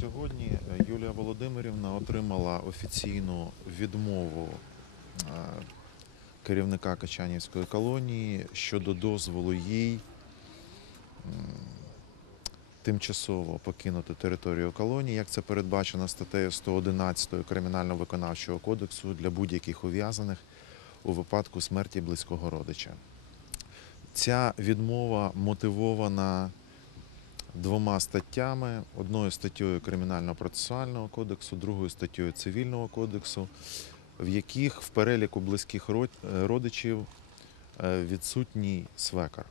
Сьогодні е, Юлія Володимирівна отримала офіційну відмову е, керівника Качанівської колонії щодо дозволу їй тимчасово покинути територію колонії, як це передбачено статтею 111 Кримінально-виконавчого кодексу для будь-яких ув'язаних у випадку смерті близького родича. Ця відмова мотивована двома статтями: одною статтею Кримінально-процесуального кодексу, другою статтею Цивільного кодексу, в яких в переліку близьких родичів е, відсутній свекар.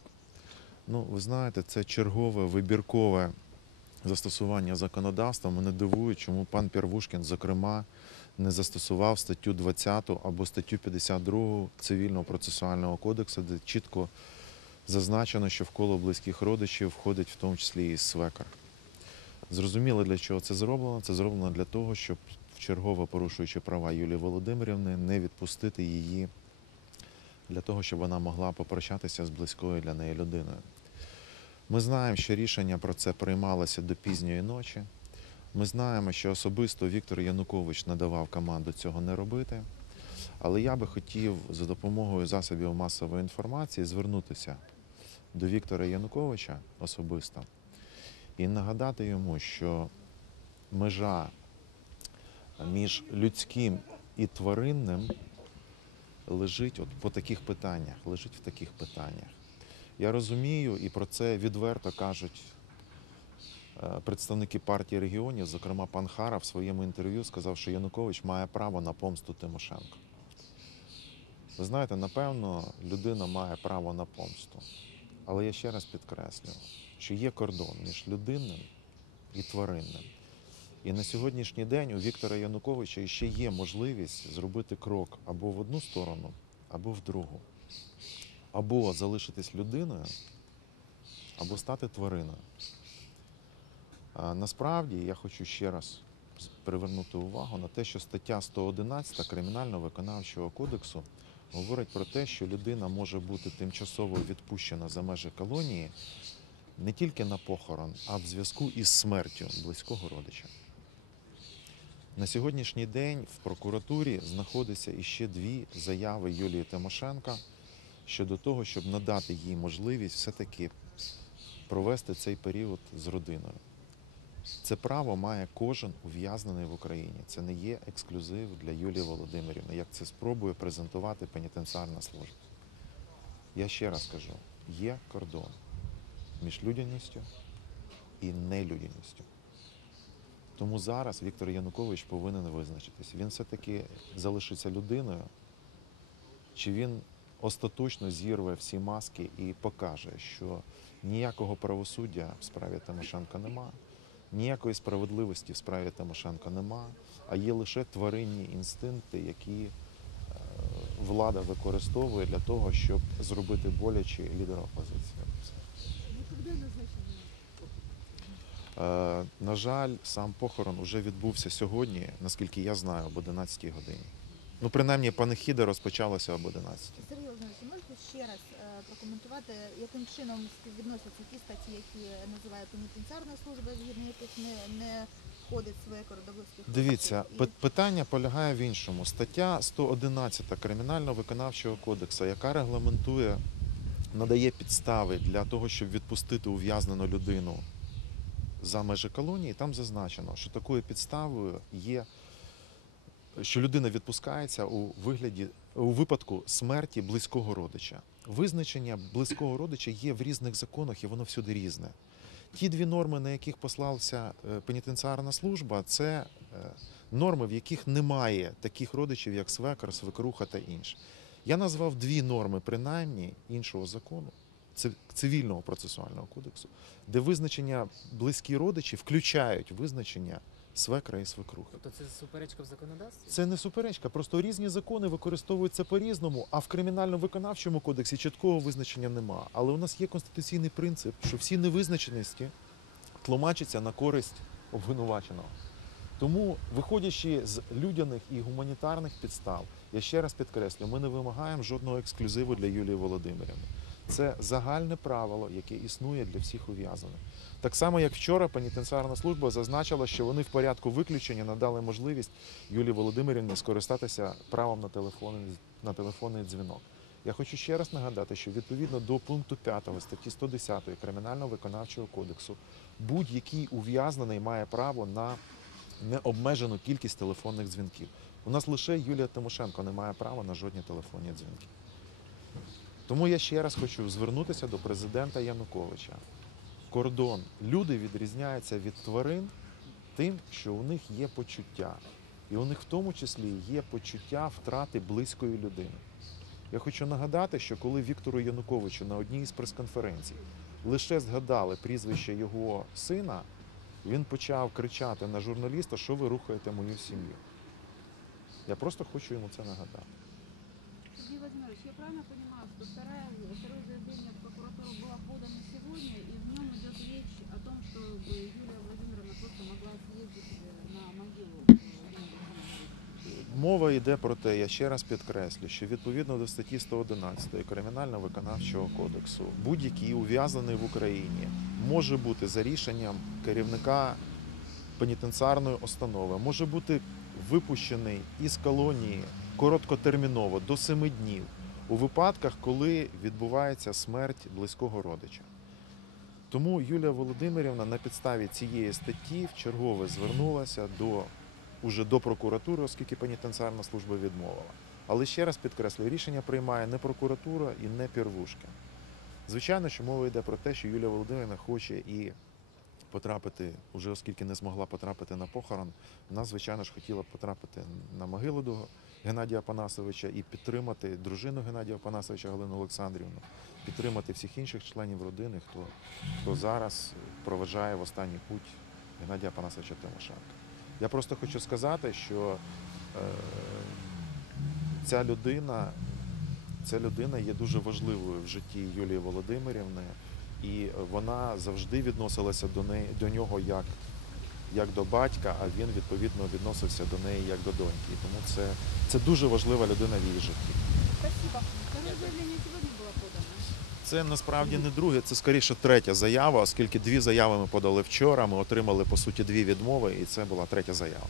Ну, ви знаєте, це чергове вибіркове застосування законодавства. Мене дивує, чому пан Первушкін, зокрема, не застосував статтю 20 або статтю 52 Цивільного процесуального кодексу, де чітко зазначено, що в коло близьких родичів входить в тому числі і свекар. Зрозуміло, для чого це зроблено. Це зроблено для того, щоб вчергово порушуючи права Юлії Володимирівни, не відпустити її для того, щоб вона могла попрощатися з близькою для неї людиною. Ми знаємо, що рішення про це приймалося до пізньої ночі. Ми знаємо, що особисто Віктор Янукович надавав команду цього не робити. Але я би хотів за допомогою засобів масової інформації звернутися до Віктора Януковича особисто і нагадати йому, що межа між людським і тваринним лежить от по таких питаннях, лежить в таких питаннях. Я розумію, і про це відверто кажуть е, представники партії регіонів, зокрема пан Хара в своєму інтерв'ю сказав, що Янукович має право на помсту Тимошенко. Ви знаєте, напевно, людина має право на помсту. Але я ще раз підкреслю, що є кордон між людинним і тваринним. І на сьогоднішній день у Віктора Януковича ще є можливість зробити крок або в одну сторону, або в другу. Або залишитись людиною, або стати твариною. А насправді я хочу ще раз привернути увагу на те, що стаття 111 Кримінально-виконавчого кодексу говорить про те, що людина може бути тимчасово відпущена за межі колонії не тільки на похорон, а в зв'язку із смертю близького родича. На сьогоднішній день в прокуратурі знаходиться іще дві заяви Юлії Тимошенка щодо того, щоб надати їй можливість все-таки провести цей період з родиною. Це право має кожен ув'язнений в Україні. Це не є ексклюзив для Юлії Володимирівни, як це спробує презентувати пенітенціарна служба. Я ще раз кажу: є кордон між людяністю і нелюдяністю. Тому зараз Віктор Янукович повинен визначитись. Він все-таки залишиться людиною, чи він остаточно зірве всі маски і покаже, що ніякого правосуддя в справі Тимошенка нема, ніякої справедливості в справі Тимошенка нема, а є лише тваринні інстинкти, які е, влада використовує для того, щоб зробити боляче лідера опозиції. Е, На жаль, сам похорон вже відбувся сьогодні, наскільки я знаю, об 11 годині. Ну, принаймні, панихіда розпочалася об 11. Сергій Володимирович, можете ще раз прокоментувати, яким чином співвідносяться ті статті, які називає пенітенціарна служба, згідно яких не, не входить до близьких Дивіться, і- питання полягає в іншому. Стаття 111 Кримінально-виконавчого кодексу, яка регламентує, надає підстави для того, щоб відпустити ув'язнену людину за межі колонії, там зазначено, що такою підставою є, що людина відпускається у вигляді у випадку смерті близького родича. Визначення близького родича є в різних законах, і воно всюди різне. Ті дві норми, на яких послалася е, пенітенціарна служба, це е, норми, в яких немає таких родичів, як свекар, свекруха та інше. Я назвав дві норми, принаймні іншого закону, ци- цивільного процесуального кодексу, де визначення близькі родичі включають визначення свекра і свекрухи. Тобто це суперечка в законодавстві? Це не суперечка, просто різні закони використовуються по-різному, а в кримінально-виконавчому кодексі чіткого визначення нема. Але у нас є конституційний принцип, що всі невизначеності тлумачаться на користь обвинуваченого. Тому, виходячи з людяних і гуманітарних підстав, я ще раз підкреслю, ми не вимагаємо жодного ексклюзиву для Юлії Володимирівни. Це загальне правило, яке існує для всіх ув'язаних. Так само, як вчора пенітенціарна служба зазначила, що вони в порядку виключення надали можливість Юлії Володимирівні скористатися правом на телефонний, на телефонний дзвінок. Я хочу ще раз нагадати, що відповідно до пункту 5 статті 110 Кримінального виконавчого кодексу будь-який ув'язнений має право на необмежену кількість телефонних дзвінків. У нас лише Юлія Тимошенко не має права на жодні телефонні дзвінки. Тому я ще раз хочу звернутися до президента Януковича. Кордон. Люди відрізняються від тварин тим, що у них є почуття. І у них в тому числі є почуття втрати близької людини. Я хочу нагадати, що коли Віктору Януковичу на одній із прес-конференцій лише згадали прізвище його сина, він почав кричати на журналіста, що ви рухаєте мою сім'ю. Я просто хочу йому це нагадати Сергей Владимирович, я правильно понимаю, что вторая, второе заявление в прокуратуру было подано сегодня, и в нем идет речь о том, чтобы Юлия Владимировна просто могла съездить э, на могилу э, Ленина Ильича. Мова йде про те, я ще раз підкреслю, що відповідно до статті 111 Кримінально-виконавчого кодексу будь-який ув'язаний в Україні може бути за рішенням керівника пенітенціарної установи, може бути випущений із колонії короткотерміново до 7 днів у випадках, коли відбувається смерть близького родича. Тому Юлія Володимирівна на підставі цієї статті вчергове звернулася до уже до прокуратури, оскільки пенітенціарна служба відмовила. Але ще раз підкреслюю, рішення приймає не прокуратура і не Первушка. Звичайно, що мова йде про те, що Юлія Володимирівна хоче і потрапити, уже оскільки не змогла потрапити на похорон, вона, звичайно ж, хотіла потрапити на могилу до Геннадія Панасовича і підтримати дружину Геннадія Панасовича Галину Олександрівну, підтримати всіх інших членів родини, хто, хто зараз проведжає в останній путь Геннадія Панасовича Тимошенка. Я просто хочу сказати, що е, ця людина, ця людина є дуже важливою в житті Юлії Володимирівни, і вона завжди відносилася до неї до нього як, як до батька, а він відповідно відносився до неї як до доньки. І тому це, це дуже важлива людина в її житті. Спасибо. Подано. Це насправді не друге, це скоріше третя заява, оскільки дві заяви ми подали вчора. Ми отримали по суті дві відмови, і це була третя заява.